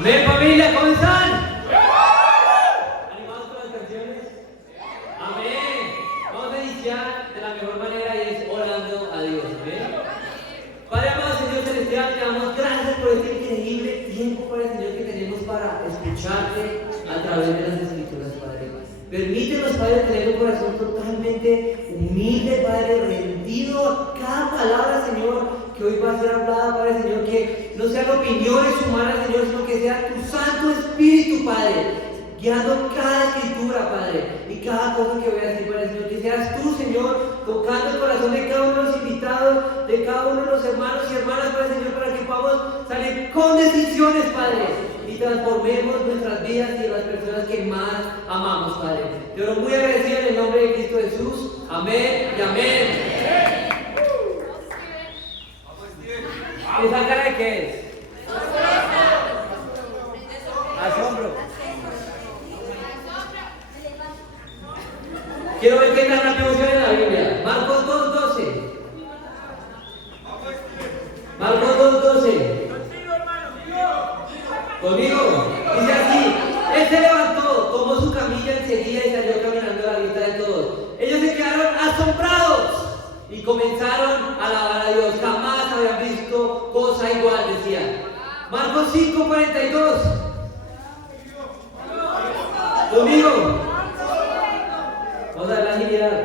Amén, familia, ¿cómo están? ¿Animados con las canciones? Amén. Vamos a iniciar de la mejor manera y es orando a Dios. Amén. Padre amado, Señor Celestial, te damos gracias por este increíble tiempo, Padre Señor, que tenemos para escucharte a través de las Escrituras, Padre. Permítenos, Padre, tener un corazón totalmente humilde, Padre, rendido a cada palabra, Señor, que hoy va a ser hablada, Padre Señor, que no sean opiniones humanas, Señor, sino que sea tu Santo Espíritu, Padre, guiando cada escritura, Padre, y cada cosa que voy a decir, Padre Señor, que seas tú, Señor, tocando el corazón de cada uno de los invitados, de cada uno de los hermanos y hermanas, Padre Señor, para que podamos salir con decisiones, Padre, y transformemos nuestras vidas y de las personas que más amamos, Padre. Te oro muy agradecido en el nombre de Cristo Jesús. Amén y amén. ¿Esa cara de qué es? Asombro. Quiero ver qué tan rápido funciona en la Biblia. Marcos 2:12. Marcos 2:12. Conmigo. Dice así: Él se levantó, tomó su camilla enseguida y salió caminando a la vista de todos. Ellos se quedaron asombrados y comenzaron a alabar a Dios. Jamás habían visto cosa igual, decían. Marcos 5:42. Conmigo. Vamos a ver la agilidad.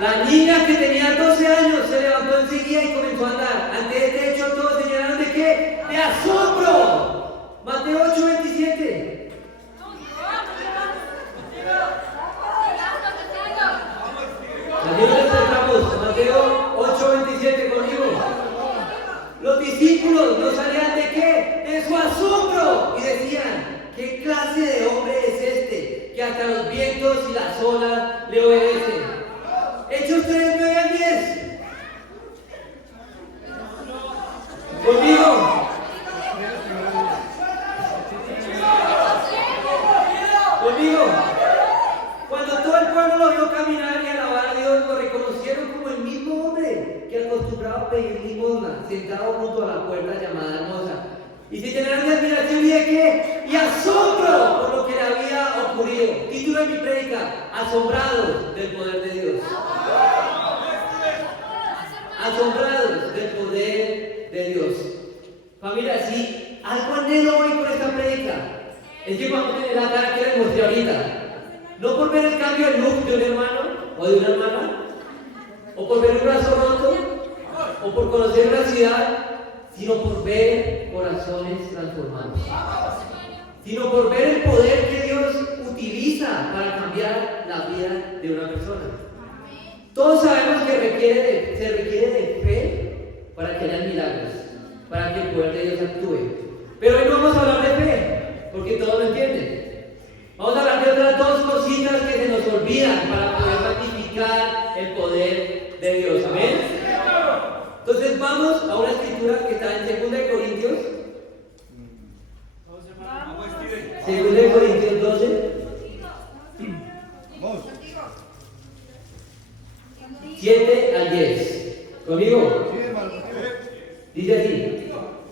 La niña que tenía 12 años se levantó enseguida y comenzó a andar. Ante este hecho todos se llenaron ¿de qué? ¡De asombro! Mateo 8:27. También lo despertamos. Mateo 8:27 conmigo. Los discípulos no salían ¿de qué? De su asombro. Y decían: ¿qué clase de hombre es este? Que hasta los vientos y las olas le obedecen. Hechos 3:9-10. Conmigo. Conmigo. Cuando todo el pueblo lo vio caminar y alabar a Dios, lo reconocieron como el mismo hombre que acostumbraba a pedir limosna, sentado junto a la puerta llamada Hermosa. Y se llenaron de admiración y de qué? Y asombro por lo que le había ocurrido. Título de mi prédica: asombrados del poder de Dios. Asombrados del poder de Dios. Familia, si algo anhelo hoy con esta prédica es que vamos a tener la cara que les mostré ahorita. No por ver el cambio de look de un hermano o de una hermana, o por ver un brazo roto, o por conocer una ciudad, sino por ver corazones transformados, sino por ver el poder que Dios utiliza para cambiar la vida de una persona. Todos sabemos que se requiere de fe para que haya milagros, para que el poder de Dios actúe. Pero hoy no vamos a hablar de fe, porque todos lo entienden. Vamos a hablar de otras dos cositas que se nos olvidan para poder ratificar el poder de Dios. Amén. Entonces vamos a una escritura que está en 2 de Corintios. 2 de Corintios 12. 7 al 10. ¿Conmigo? Dice así: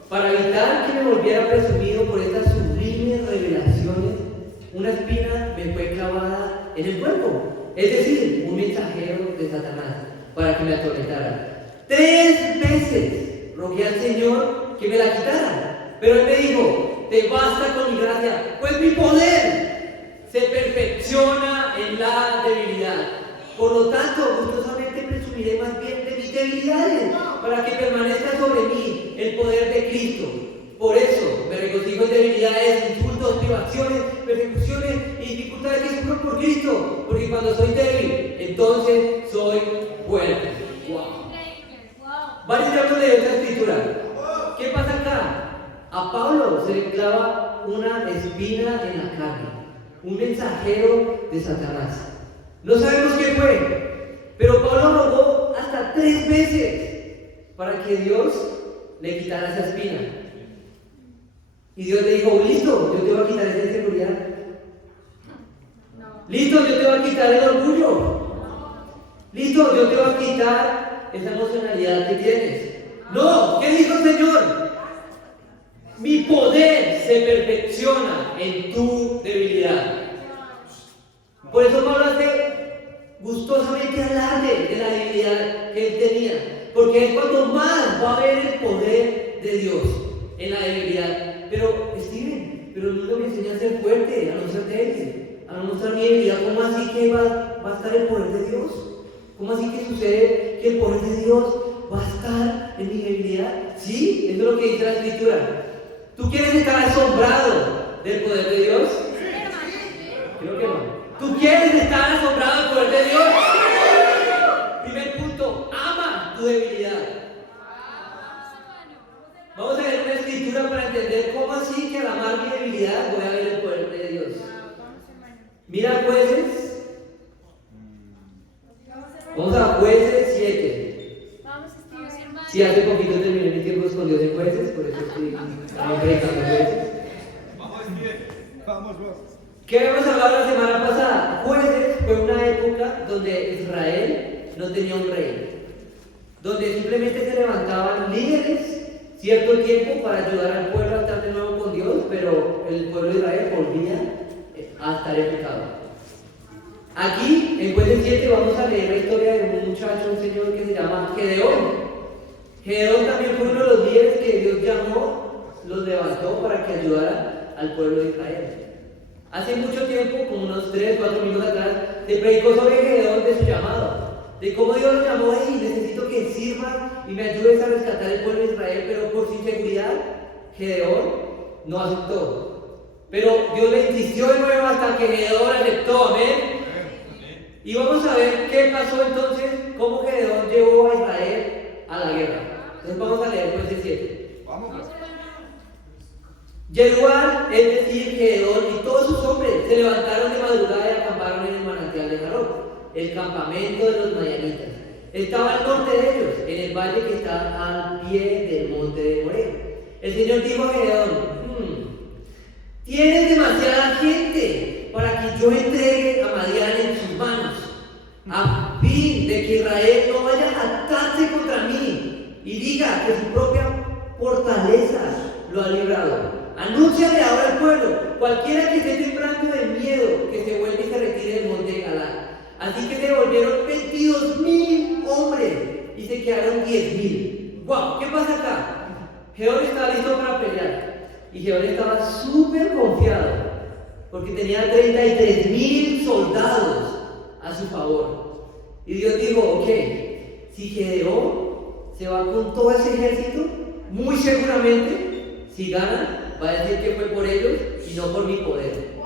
para evitar que me volviera presumido por estas sublimes revelaciones, una espina me fue clavada en el cuerpo, es decir, un mensajero de Satanás, para que me atormentara. 3 veces rogué al Señor que me la quitara, pero Él me dijo: te basta con mi gracia, pues mi poder se perfecciona en la debilidad. Por lo tanto, gustosamente presumiré más bien de mis debilidades, para que permanezca sobre mí el poder de Cristo. Por eso me regocijo en debilidades, insultos, privaciones, persecuciones y dificultades que sufro por Cristo, porque cuando soy débil, entonces soy fuerte. Wow. Varios ejemplos de esta escritura. ¿Qué pasa acá? A Pablo se le clava una espina en la carne, un mensajero de Satanás. No sabemos qué fue, pero Pablo rogó hasta 3 veces para que Dios le quitara esa espina. Y Dios le dijo: listo, yo te voy a quitar esa inseguridad. Listo, yo te voy a quitar el orgullo. Listo, yo te voy a quitar esa emocionalidad que tienes. No, ¿qué dijo el Señor? Mi poder se perfecciona en tu debilidad. Por eso Pablo hace gustosamente alarde de la debilidad que él tenía, porque es cuando más va a ver el poder de Dios en la debilidad. Pero Steven, pero el mundo me enseña a ser fuerte, a no ser débil, a no mostrar mi debilidad. ¿Cómo así que va a estar el poder de Dios? ¿Cómo así que sucede que el poder de Dios va a estar en mi debilidad? Sí, eso es lo que dice la Escritura. ¿Tú quieres estar asombrado del poder de Dios? Creo que no. ¿Tú quieres estar asombrado del poder de Dios? Primer punto, ama tu debilidad. Vamos a ver una escritura para entender cómo así que al amar mi debilidad voy a ver el poder de Dios. Mira Jueces. Vamos a Jueces 7. Sí, hace poquito terminé mi tiempo con Dios en Jueces, por eso estoy también predicando Jueces. Vamos. ¿Qué habíamos hablado la semana pasada? Jueces fue una época donde Israel no tenía un rey, donde simplemente se levantaban líderes cierto tiempo para ayudar al pueblo a estar de nuevo con Dios, pero el pueblo de Israel volvía a estar en pecado. Aquí, en Jueces 7, vamos a leer la historia de un muchacho, un señor que se llama Gedeón. Gedeón también fue uno de los líderes que Dios llamó, los levantó para que ayudara al pueblo de Israel. Hace mucho tiempo, como unos 3, 4 minutos atrás, se predicó sobre Gedeón de su llamado, de cómo Dios lo llamó y necesito que sirvas y me ayudes a rescatar el pueblo de Israel, pero por su inseguridad, Gedeón no aceptó. Pero Dios le insistió de nuevo hasta que Gedeón aceptó, amén. Y vamos a ver qué pasó entonces, cómo Gedeón llevó a Israel a la guerra. Entonces vamos a leer Jueces 7. Vamos. Yerubal, es decir, Gedeón y todos sus hombres se levantaron de madrugada y acamparon en el manantial de Jarón, el campamento de los madianitas. Estaba al norte de ellos, en el valle que está al pie del monte de Moré. El Señor dijo a Gedeón: tienes demasiada gente para que yo entregue a Madián en sus manos, a fin de que Israel no vaya a jactarse contra mí y diga que su propia fortaleza lo ha librado. Anúnciale ahora al pueblo: cualquiera que esté temblando de miedo, que se vuelva y se retire del monte de Galad. Así que se volvieron 22,000 hombres y se quedaron 10,000. ¡Wow! ¿Qué pasa acá? Gedeón estaba listo para pelear y Gedeón estaba súper confiado porque tenía 33,000 soldados a su favor. Y Dios dijo: ok, si Gedeón se va con todo ese ejército, muy seguramente, si ganan, va a decir que fue por ellos y no por mi poder. Wow.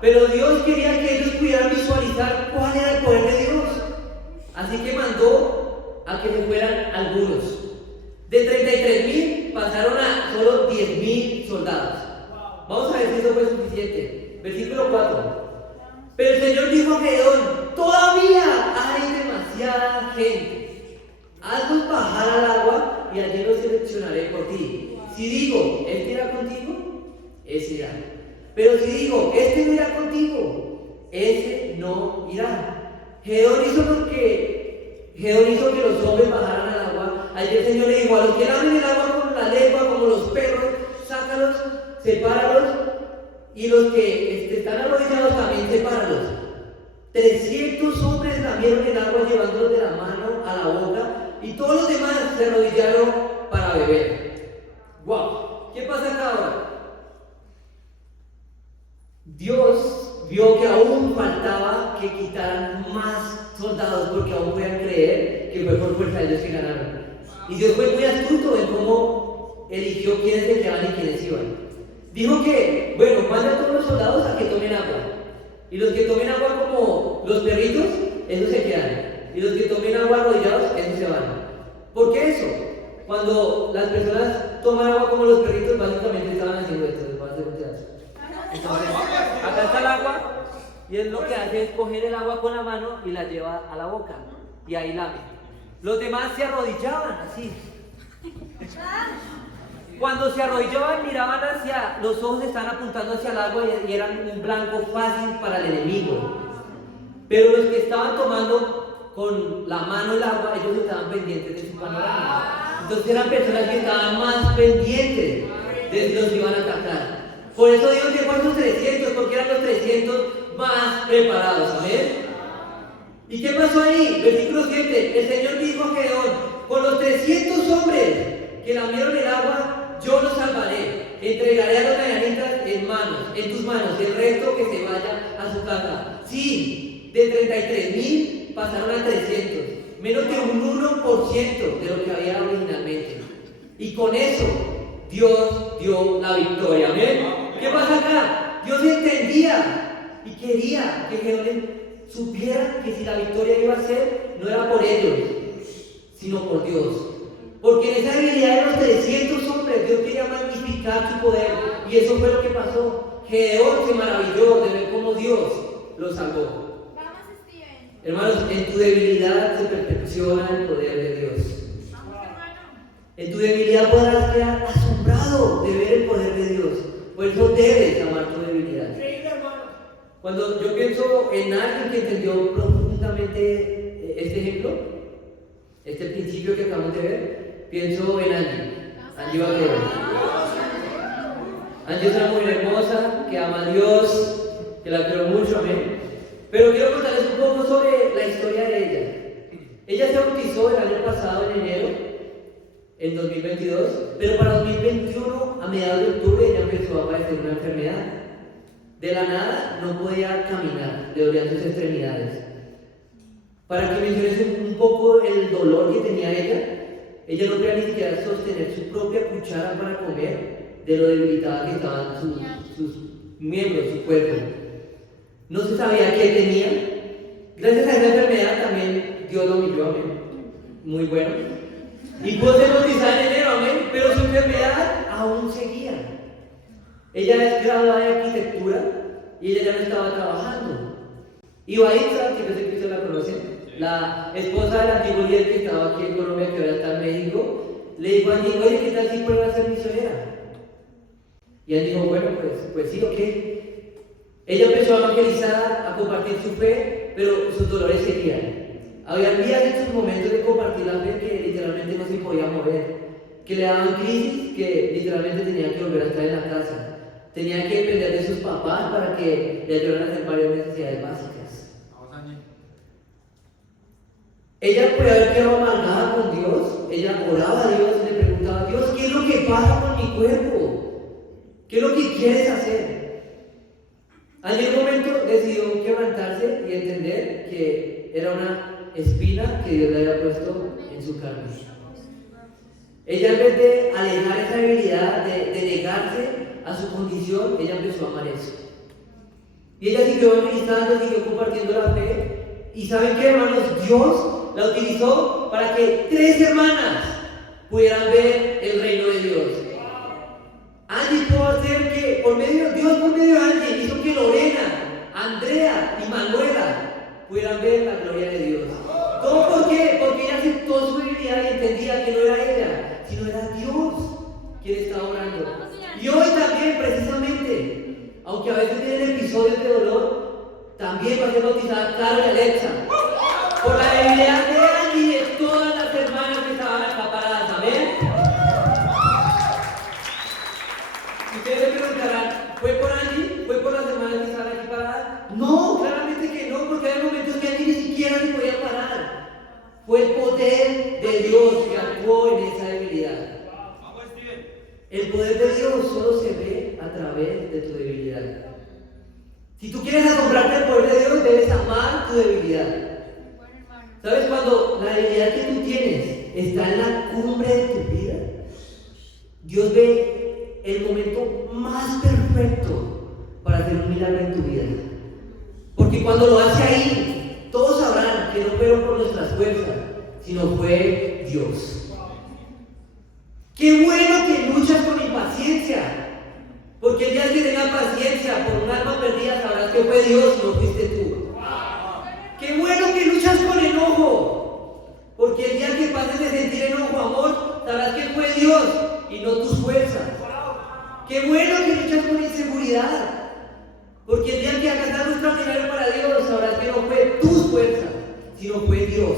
Pero Dios quería que ellos pudieran visualizar cuál era el poder de Dios. Así que mandó a que se fueran algunos. De 33,000 pasaron a solo 10,000 soldados. Vamos a ver si eso fue suficiente. Versículo 4. Pero el Señor dijo a Gedeón: todavía hay demasiada gente. Hazlos bajar al agua y allí los seleccionaré por ti. Si digo, este irá contigo, ese irá. Pero si digo, este no irá contigo, ese no irá. Gedeón hizo que los hombres bajaran al agua. Allí el Señor le dijo: a los que lamen el agua con la lengua, como los perros, sácalos, sepáralos. Y los que están arrodillados también, sepáralos. 300 hombres lamieron el agua llevándolos de la mano a la boca, y todos los demás se arrodillaron para beber. ¡Wow! ¿Qué pasa acá ahora? Dios vio que aún faltaba que quitaran más soldados porque aún podían creer que fue por fuerza de ellos que ganaron. Y Dios fue muy astuto en cómo eligió quiénes se quedaban y quiénes iban. Dijo que, bueno, manda a todos los soldados a que tomen agua. Y los que tomen agua como los perritos, esos se quedan. Y los que tomen agua arrodillados, esos se van. ¿Por qué eso? Cuando las personas toman agua como los perritos, básicamente estaban haciendo esto. Les voy a hacer un pedazo. Entonces, acá está el agua, y él lo que hace es coger el agua con la mano y la lleva a la boca. Y ahí lame. Los demás se arrodillaban así. Cuando se arrodillaban, miraban hacia, los ojos estaban apuntando hacia el agua y eran un blanco fácil para el enemigo. Pero los que estaban tomando con la mano el agua, ellos estaban pendientes de su panorama. Entonces eran personas que estaban más pendientes los iban a atacar. Por eso Dios dejó a los 300, porque eran los 300 más preparados. Amén. ¿Y qué pasó ahí? Versículo 7. El Señor dijo a Gedeón: con los 300 hombres que lamieron el agua, yo los salvaré. Entregaré a los madianitas en tus manos, el resto que se vaya a su casa. Sí, de 33,000 pasaron a 300, menos de un 1% de lo que había originalmente. Y con eso, Dios dio la victoria. ¿Amén? ¿Qué pasa acá? Dios entendía y quería que Gedeón supiera que si la victoria iba a ser, no era por ellos, sino por Dios. Porque en esa debilidad de los 300 hombres, Dios quería magnificar su poder. Y eso fue lo que pasó. Gedeón se maravilló de ver cómo Dios lo salvó. Vamos, Steven. Hermanos, en tu debilidad se perfecciona el poder de Dios. Vamos, hermano. En tu debilidad podrás quedar asombrado de ver el poder de Dios. Por eso debes amar tu debilidad. Cuando yo pienso en alguien que entendió profundamente este ejemplo, este principio que acabamos de ver, pienso en Angie Vaquero. Angie es una mujer hermosa, que ama a Dios, que la quiero mucho, amén. Pero quiero contarles un poco sobre la historia de ella. Ella se bautizó el año pasado, en enero, en 2022, pero para 2021, a mediados de octubre, ella empezó a padecer una enfermedad. De la nada no podía caminar, le dolían sus extremidades. Para que menciones un poco el dolor que tenía ella no podía ni siquiera sostener su propia cuchara para comer, de lo debilitada que estaban sus miembros, su cuerpo. No se sabía qué tenía. Gracias a esa enfermedad también Dios lo humilló, amén. Muy bueno. Y pudo ser bautizada en enero, amén, pero su enfermedad aún seguía. Ella es graduada de arquitectura y ella ya no estaba trabajando. Y Baritza, que yo sé que ustedes la conocen, la esposa del antiguo líder que estaba aquí en Colombia, que ahora está en México, le dijo a Angie: oye, ¿qué tal si puede ser misionera? Y Angie dijo: bueno, pues sí, ok. Ella empezó a evangelizar, a compartir su fe, pero sus dolores seguían. Había días en sus momentos de compartir la fe que literalmente no se podía mover, que le daban crisis, que literalmente tenía que volver a estar en la casa. Tenía que depender de sus papás para que le ayudaran a hacer varias necesidades básicas. Ella podía haber quedado amargada con Dios. Ella oraba a Dios y le preguntaba a Dios: ¿qué es lo que pasa con mi cuerpo? ¿Qué es lo que quieres hacer? En un momento decidió quebrantarse y entender que era una espina que Dios le había puesto en su carne. Ella, en vez de alejar esa debilidad, de negarse a su condición, ella empezó a amar eso. Y ella siguió evangelizando, siguió compartiendo la fe. ¿Y saben qué, hermanos? Dios la utilizó para que 3 hermanas pudieran ver el reino de Dios. Angie pudo hacer que, Dios por medio de Angie hizo que Lorena, Andrea y Manuela pudieran ver la gloria de Dios. ¿Todo por qué? Porque ella aceptó su debilidad y entendía que no era ella, sino era Dios quien estaba orando. Y hoy también, precisamente, aunque a veces tienen episodios de dolor, también va a ser bautizada Caro y Alexa. Por la debilidad de Angie y de todas las hermanas que estaban acá paradas. Amén. Ustedes se preguntarán: ¿fue por Angie? ¿Fue por las hermanas que estaban aquí paradas? No, claramente que no, porque hay momentos que Angie ni siquiera se podía parar. Fue el poder de Dios que actuó en esa debilidad. El poder de Dios solo se ve a través de tu debilidad. Si tú quieres asombrarte del poder de Dios, debes amar tu debilidad. ¿Sabes? Cuando la debilidad que tú tienes está en la cumbre de tu vida, Dios ve el momento más perfecto para hacer un milagro en tu vida. Porque cuando lo hace ahí, todos sabrán que no fueron por nuestras fuerzas, sino fue Dios. Qué bueno que luchas con impaciencia, porque el día que tengas paciencia por un alma perdida, sabrás que fue Dios y no fuiste tú. Qué bueno que luchas con enojo, porque el día que pases de sentir enojo a amor, sabrás que fue Dios y no tus fuerzas. Qué bueno que luchas con inseguridad, porque el día que hagas algo extraordinario para Dios, sabrás que no fue tus fuerzas, sino fue Dios.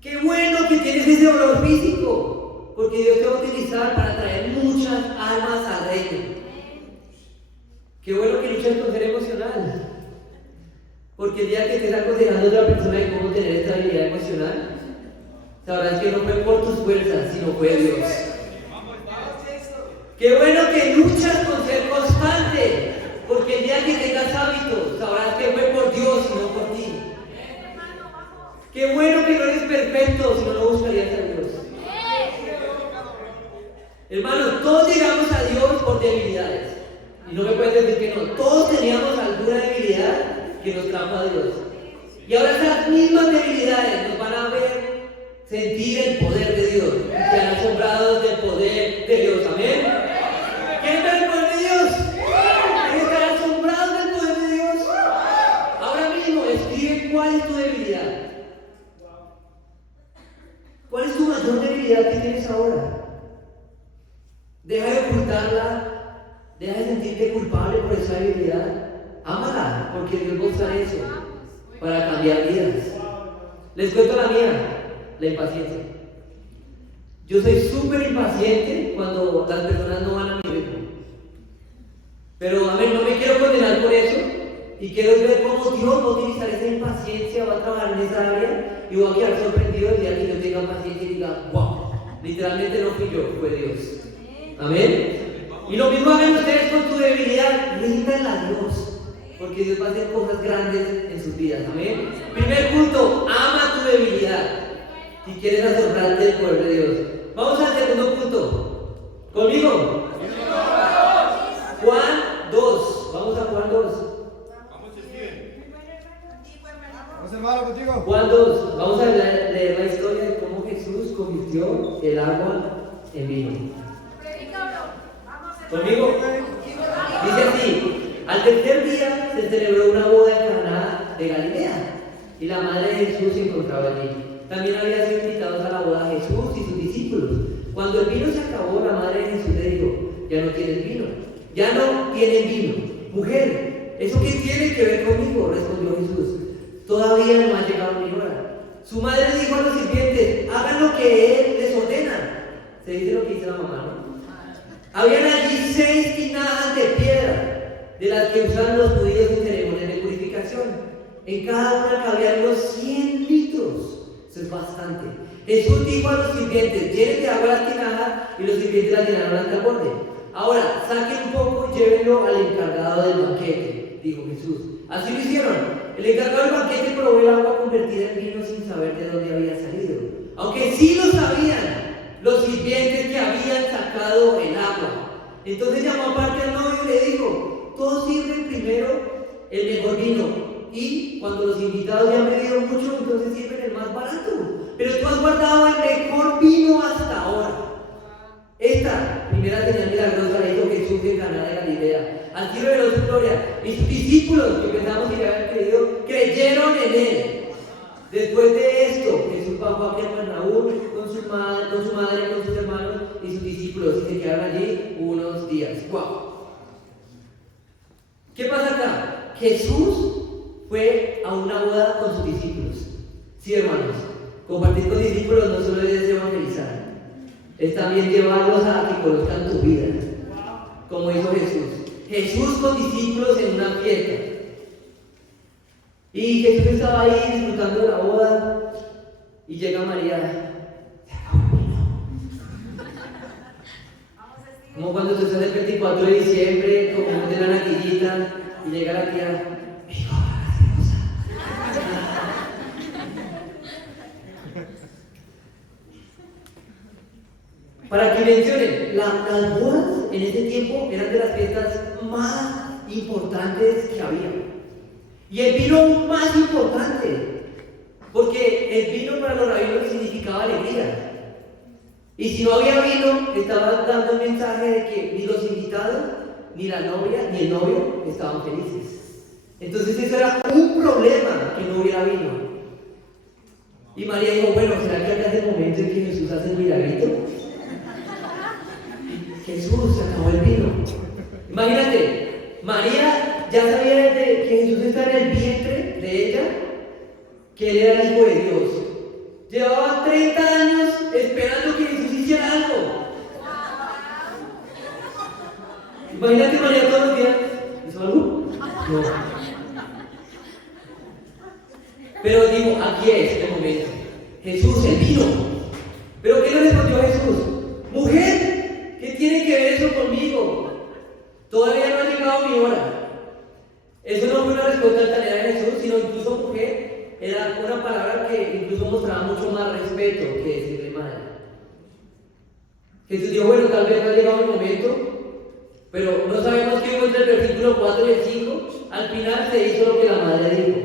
Qué bueno que tienes ese dolor físico, porque Dios te va a utilizar para traer mucha Qué bueno que luchas con ser emocional. Porque el día que estés aconsejando a otra persona de cómo tener estabilidad emocional, sabrás que no fue por tus fuerzas, sino fue Dios. Qué bueno que luchas con ser constante, porque el día que tengas hábitos, sabrás que fue por Dios y no por ti. Qué bueno que no eres perfecto, si no, no buscarías a Dios. Hermanos, todos llegamos a Dios por debilidades. Y no me puedes decir que no. Todos teníamos alguna debilidad que nos trajo a Dios. Y ahora esas mismas debilidades nos van a ver sentir el poder de Dios. Y sean asombrados del poder de Dios. Amén. ¿Quieren ver el poder de Dios? ¿Quieren estar asombrados del poder de Dios? Ahora mismo escribe cuál es tu debilidad. ¿Cuál es tu mayor debilidad que tienes ahora? Deja de ocultarla, deja de sentirte culpable por esa debilidad. Ámala, porque Dios busca eso para cambiar vidas. Les cuento la mía, la impaciencia. Yo soy súper impaciente cuando las personas no van a mi ritmo. Pero, amén, no me quiero condenar por eso. Y quiero ver cómo Dios va a utilizar esa impaciencia, va a trabajar en esa área. Y voy a quedar sorprendido el día que yo tenga paciencia y diga, wow, literalmente no fui yo, fue Dios. Amén. Y lo mismo hagan ustedes con tu debilidad, ríndanla a Dios, porque Dios va a hacer cosas grandes en sus vidas. Amén. Primer punto, ama tu debilidad. Si quieres asombrarte del poder de Dios. Vamos al segundo punto. ¿Conmigo? Juan 2. Vamos a Juan 2. Juan 2. Vamos a leer la historia de cómo Jesús convirtió el agua en vino. ¿Conmigo? Dice así: al tercer día se celebró una boda en Caná de Galilea y la madre de Jesús se encontraba allí. También había sido invitados a la boda Jesús y sus discípulos. Cuando el vino se acabó, la madre de Jesús le dijo: ya no tienen vino. Ya no tienen vino. Mujer, ¿eso qué tiene que ver conmigo?, respondió Jesús. Todavía no ha llegado mi hora. Su madre dijo a los sirvientes: hagan lo que él les ordena. Se dice lo que dice la mamá, ¿no? Habían allí 6 tinajas de piedra, de las que usan los judíos en ceremonias de purificación. En cada una cabían unos 100 litros. Eso es bastante. Jesús dijo a los sirvientes: llenen de agua las tinajas, y los sirvientes las llenaron hasta el borde. Ahora, saquen un poco y llévenlo al encargado del banquete, dijo Jesús. Así lo hicieron. El encargado del banquete probó el agua convertida en vino sin saber de dónde había salido. Aunque sí lo sabían los sirvientes que habían sacado el agua. Entonces llamó aparte al novio y le dijo: todos sirven primero el mejor vino, y cuando los invitados ya han bebido mucho, entonces sirven el más barato. Pero tú has guardado el mejor vino hasta ahora. Esta primera señal milagrosa la hizo Jesús en Caná de Galilea. Así reveló su gloria, y sus discípulos, que pensamos que ya habían creído, creyeron en él. Después de esto, Jesús bajó a Capernaúm con su madre, con sus hermanos y sus discípulos, y se quedaron allí unos días. ¡Wow! ¿Qué pasa acá? Jesús fue a una boda con sus discípulos. Sí, hermanos, compartir con discípulos no solo es evangelizar, es también llevarlos a que conozcan tu vida, como hizo Jesús. Jesús con discípulos en una fiesta. Y Jesús estaba ahí disfrutando de la boda, y llega María. Como cuando tú estás el 24 de diciembre, como de la natillita, y llega la tía: para que mencionen, las bodas en ese tiempo eran de las fiestas más importantes que había. Y el vino más importante, porque el vino para los rabinos significaba alegría. Y si no había vino, estaba dando un mensaje de que ni los invitados, ni la novia, ni el novio estaban felices. Entonces eso era un problema, que no hubiera vino. Y María dijo: bueno, ¿será que acá es el momento en que Jesús hace el milagrito? Jesús, se acabó el vino. Imagínate, María ya sabía que Jesús está en el vientre de ella, que él era el Hijo de Dios. Llevaba 30 años esperando que Jesús hiciera algo. Imagínate María todos los días: mis ¿Hizo algo? No. Pero digo, aquí es el momento. Jesús, el vino. ¿Pero qué le respondió Jesús? Mujer, ¿qué tiene que ver eso conmigo? Todavía no ha llegado mi hora. Eso no fue una respuesta altanera de Jesús, sino incluso mujer era una palabra que incluso mostraba mucho más respeto que decirle madre. Jesús dijo, bueno, tal vez no ha llegado mi momento, pero no sabemos qué hubo entre el versículo 4 y el 5. Al final se hizo lo que la madre dijo.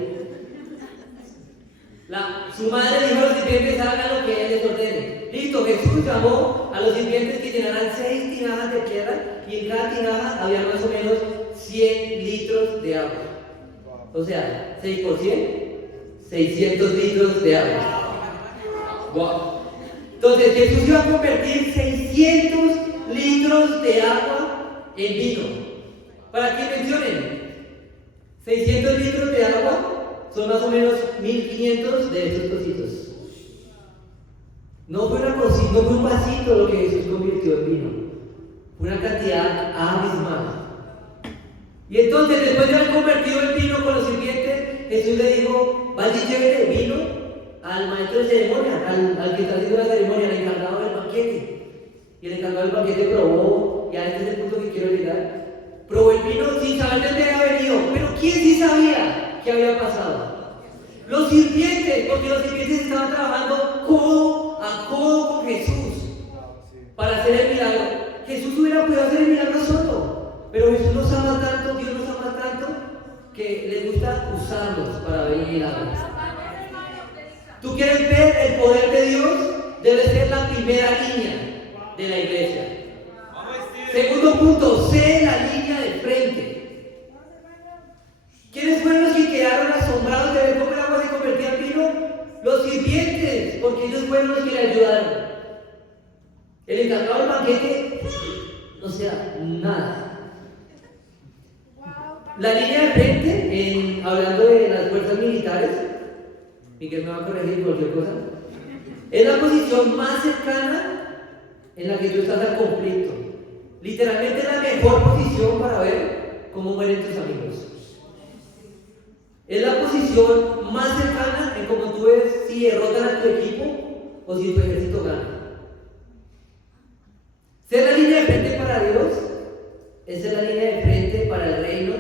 Su madre dijo a los sirvientes, hagan lo que él les ordene. Listo, Jesús llamó a los sirvientes que llenaran 6 tinajas de piedra y en cada tinaja había más o menos 100 litros de agua. O sea, 6 por 100, 600 litros de agua. Wow. Entonces Jesús iba a convertir 600 litros de agua en vino. Para que mencionen, 600 litros de agua son más o menos 1500 de estos cositos. No fue una cosita, no fue un vasito lo que Jesús convirtió en vino. Fue una cantidad abismal. Y entonces, después de haber convertido el vino con los sirvientes, Jesús le dijo, vaya y llévele vino al maestro de ceremonia, al que está haciendo la ceremonia, al encargado del banquete. Y el encargado del banquete probó, y a este es el punto que quiero llegar. Probó el vino sin saber de dónde había venido. Pero ¿quién sí sabía qué había pasado? Los sirvientes, porque los sirvientes estaban trabajando codo a codo con Jesús para hacer el milagro. Jesús hubiera podido hacer el milagro solo, pero Jesús nos ama tanto, Dios nos ama tanto, que le gusta usarlos para ver milagros. ¿Tú quieres ver el poder de Dios? Debe ser la primera línea de la iglesia. Segundo punto, sé la línea de frente. ¿Quiénes fueron los que quedaron asombrados de ver cómo el agua se convertía en vino? Los sirvientes, porque ellos fueron los que le ayudaron. El encargado del banquete, o sea, nada. La línea de frente, hablando de las fuerzas militares, Miguel me va a corregir cualquier cosa, es la posición más cercana en la que tú estás al conflicto. Literalmente es la mejor posición para ver cómo mueren tus amigos. Es la posición más cercana en cómo tú ves si derrotan a tu equipo o si tu ejército gana. Ser la línea de frente para Dios, esa es la línea de frente para el reino,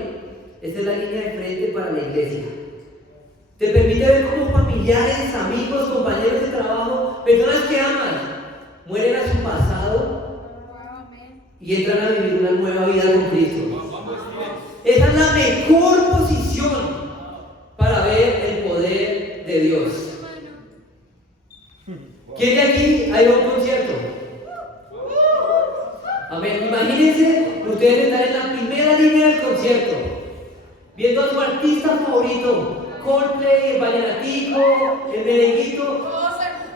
esa es la línea de frente para la iglesia. Te permite ver cómo familiares, amigos, compañeros de trabajo, personas que aman, mueren a su pasado y entran a vivir una nueva vida con Cristo. Esa es la mejor posición para ver el poder de Dios. ¿Quién de aquí ha ido a un concierto? Amén. Imagínense ustedes estar en la primera línea del concierto, viendo a su artista favorito, Coldplay, el vallenatico, el merenguito,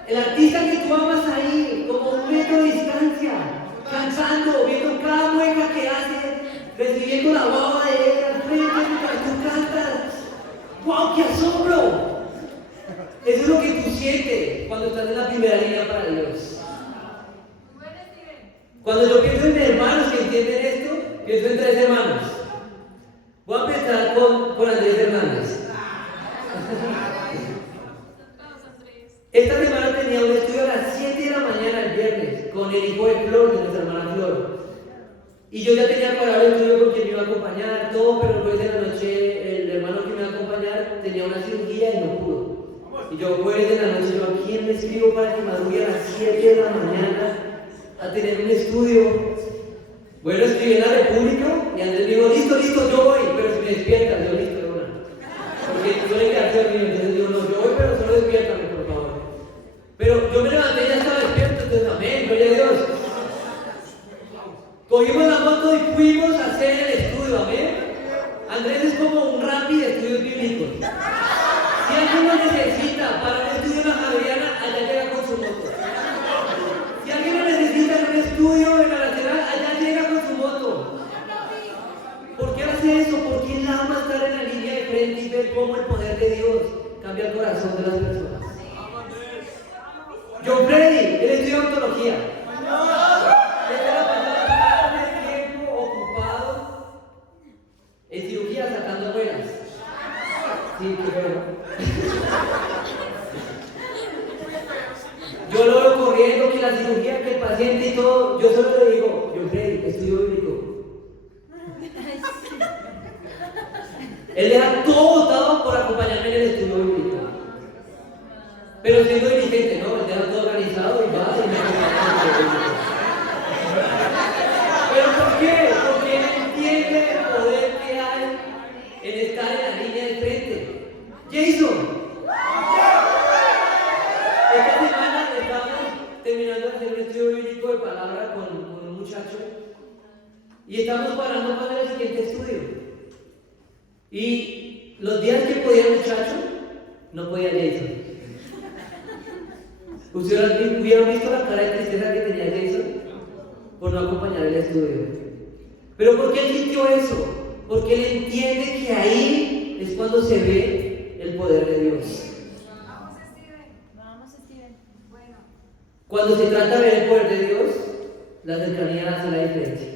el artista que tú amas ahí, como un metro de distancia, cantando, viendo cada mueca que hace, recibiendo la baba de él al frente mientras tú cantas. ¡Wow, qué asombro! Eso es lo que tú sientes cuando estás en la primera línea para Dios. Cuando yo pienso en hermanos que entienden esto, pienso en 3 hermanos. Voy a empezar con Andrés Hernández. Esta semana tenía un estudio a las 7 de la mañana el viernes con el hijo de Flor, de nuestra hermana Flor. Y yo ya tenía cuadrado el estudio con quien me iba a acompañar, todo, pero después de la noche el hermano que me iba a acompañar tenía una cirugía y no pudo. Y yo pues de la noche, ¿a quién me escribo para que madrugue a las 7 de la mañana a tener un estudio? Bueno, escribí en la República y Andrés me dijo, listo, yo voy, pero si me despiertas, yo listo, de una. Porque suele quedarse dormido, entonces digo, no, yo voy, pero solo despiértame, por favor. Pero yo me levanté y ya estaba despierto, entonces amén, gloria a Dios. Cogimos la moto y fuimos a hacer el estudio, amén. Andrés es como un Rappi de estudios bíblicos. Si alguien lo necesita para un estudio en la Javeriana, allá llega con su moto. Si alguien lo necesita en un estudio en la lateral, allá llega con su moto. ¿Por qué hace eso? Porque él ama estar en la línea de frente y ver cómo el poder de Dios cambia el corazón de las personas. John Freddy, él estudia ontología. Desde la pasada tiempo ocupado, él tiene Y estamos parando para el siguiente estudio. Y los días que podía el muchacho, no podía Jason. ¿Ustedes hubieran visto la cara de tristeza que tenía Jason por no acompañar el estudio? ¿Pero por qué él sintió eso? Porque él entiende que ahí es cuando se ve el poder de Dios. Vamos, Steven. Vamos, Steven. Bueno. Cuando se trata de ver el poder de Dios, la cercanía hace la diferencia.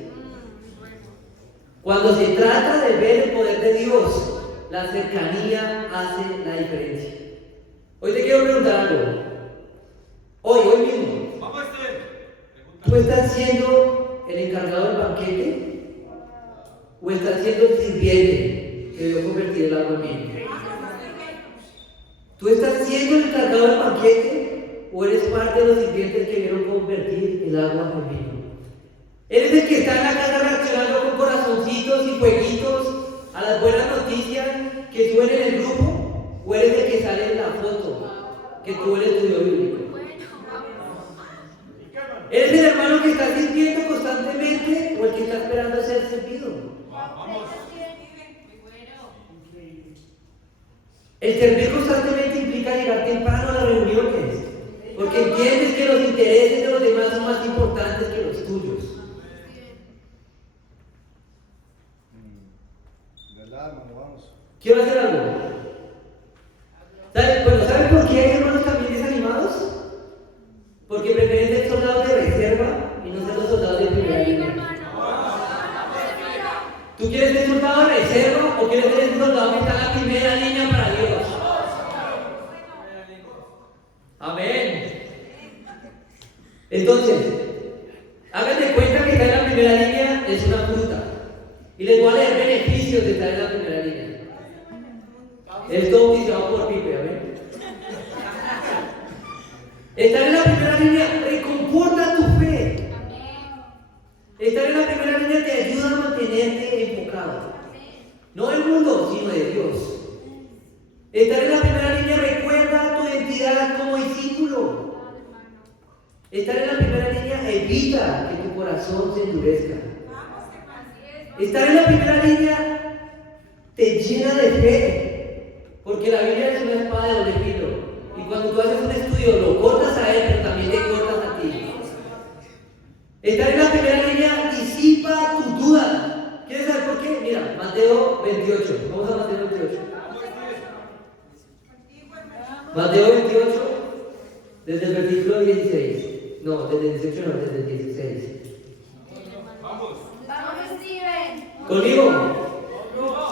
Cuando se trata de ver el poder de Dios, la cercanía hace la diferencia. Hoy te quiero preguntar algo. Hoy mismo. Vamos, Steven. ¿Tú estás siendo el encargado del banquete? ¿O estás siendo el sirviente que debe convertir el agua en vino? ¿Tú estás siendo el encargado del banquete? ¿O eres parte de los sirvientes que vieron convertir el agua en vino? ¿Eres el que está en la casa reaccionando con corazoncitos y fueguitos a las buenas noticias que suben en el grupo? ¿O eres el que sale en la foto que tuvo el estudio bíblico? ¿Eres el hermano que está sirviendo constantemente o el que está esperando ser servido? El servir constantemente implica llegar temprano a las reuniones, porque entiendes que los intereses de los demás son más importantes que los tuyos. ¿Verdad, hermano? Vamos. Quiero hacer algo. ¿Saben por qué hay hermanos también desanimados? Porque prefieren ser soldados de reserva y no ser los soldados de primera línea. ¿Tú quieres ser soldado de reserva o quieres ser un soldado que está en la primera línea para Dios? Amén. Entonces, hagan de cuenta que estar en la primera línea es una fruta. Y les voy a leer beneficios de estar en la primera línea. Esto bautizado por Pipe, amén. Estar en la primera línea reconforta tu fe. Estar en la primera línea te ayuda a mantenerte enfocado. No del mundo, sino de Dios. Estar en la primera línea recuerda tu identidad como discípulo. Estar en la primera línea evita que tu corazón se endurezca. Estar en la primera línea te llena de fe. Porque la Biblia es una espada de doble filo. Y cuando tú haces un estudio, lo cortas a él, pero también te cortas a ti. Estar en la primera línea disipa tus dudas. ¿Quieres saber por qué? Mira, Mateo 28. Vamos a Mateo 28. Mateo 28, desde el versículo 16. No, desde el 18, no, desde el 16. Vamos. Vamos, Steven. Conmigo.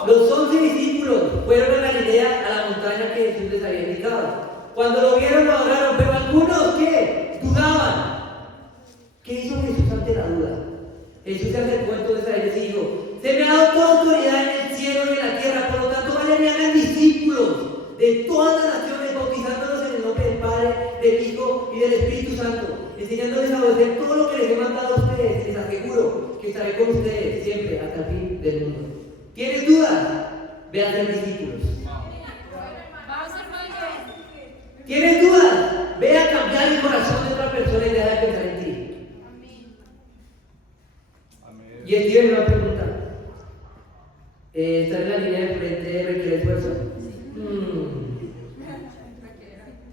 Los 11 discípulos fueron a Galilea, a la montaña que Jesús les había indicado. Cuando lo vieron, lo adoraron, pero algunos, ¿qué? Dudaban. ¿Qué hizo Jesús ante la duda? Jesús se acercó entonces a ellos y dijo: se me ha dado toda autoridad en el cielo y en la tierra, por lo tanto vayan y hagan discípulos de todas las naciones, bautizándolos en el nombre del Padre, del Hijo y del Espíritu Santo, enseñándoles a obedecer todo lo que les he mandado a ustedes. Les aseguro que estaré con ustedes siempre hasta el fin del mundo. ¿Tienes dudas? Ve a ser discípulos. Vamos, hermano. ¿Tienes dudas? Ve a cambiar el corazón de otra persona y deja de pensar en ti. Amén. Y Steven me va a preguntar: ¿estar en la línea de frente requiere esfuerzo?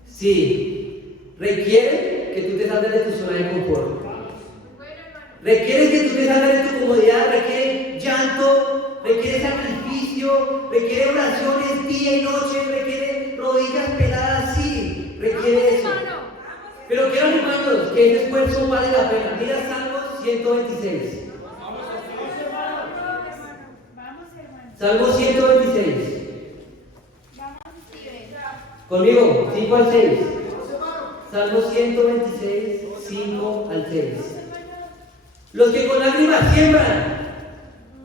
Sí. Requiere que tú te salgas de tu zona de confort. Requiere que tú te salgas de tu comodidad. Requiere llanto, requiere sacrificio, requiere oraciones día y noche, requiere rodillas peladas. Sí, requiere eso. Pero quiero animarlos que ese esfuerzo vale la pena. Mira Salmos 126. Salmo 126. Vamos, Steven. Conmigo, 5 al 6. Salmo 126, 5 al 6. Los que con lágrimas siembran,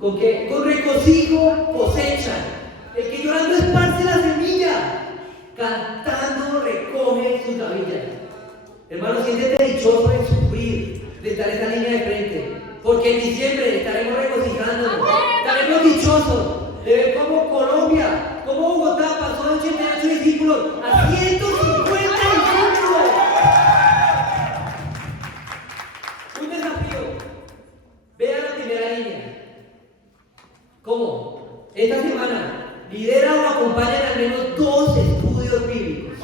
¿con qué? Con regocijo cosechan. El que llorando esparce la semilla, cantando recoge sus gavillas. Hermano, siéntete dichoso en sufrir, de estar en esta línea de frente, porque en diciembre estaremos regocijándonos, estaremos dichosos de ver cómo Colombia, cómo Bogotá pasó de 88 discípulos a 150 discípulos. Un desafío: ve a la primera línea. ¿Cómo? Esta semana, lidera o acompañan al menos 2 estudios bíblicos.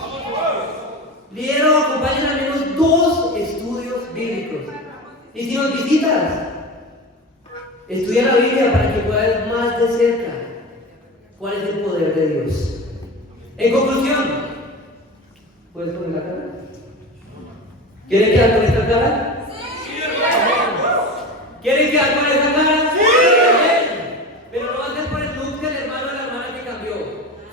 Lidera o acompañan al menos 2 estudios bíblicos. Y si nos visitas, estudia la Biblia para que puedas ver más de cerca cuál es el poder de Dios. En conclusión, ¿puedes poner la cara? ¿Quieren quedar con esta cara? ¿Quieren quedar con esta cara? ¡Sí! Pero no va a ser por el look del hermano o de la hermana que cambió,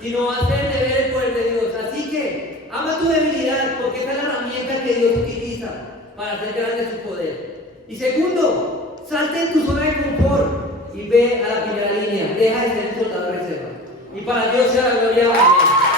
sino va a ser de ver el poder de Dios. Así que ama tu debilidad, porque esa es la herramienta que Dios utiliza para hacer grande su poder. Y segundo, salte de tu zona de confort y ve a la primera línea. Deja de ser un soldado de reserva. Y para Dios sea la gloria. Amén.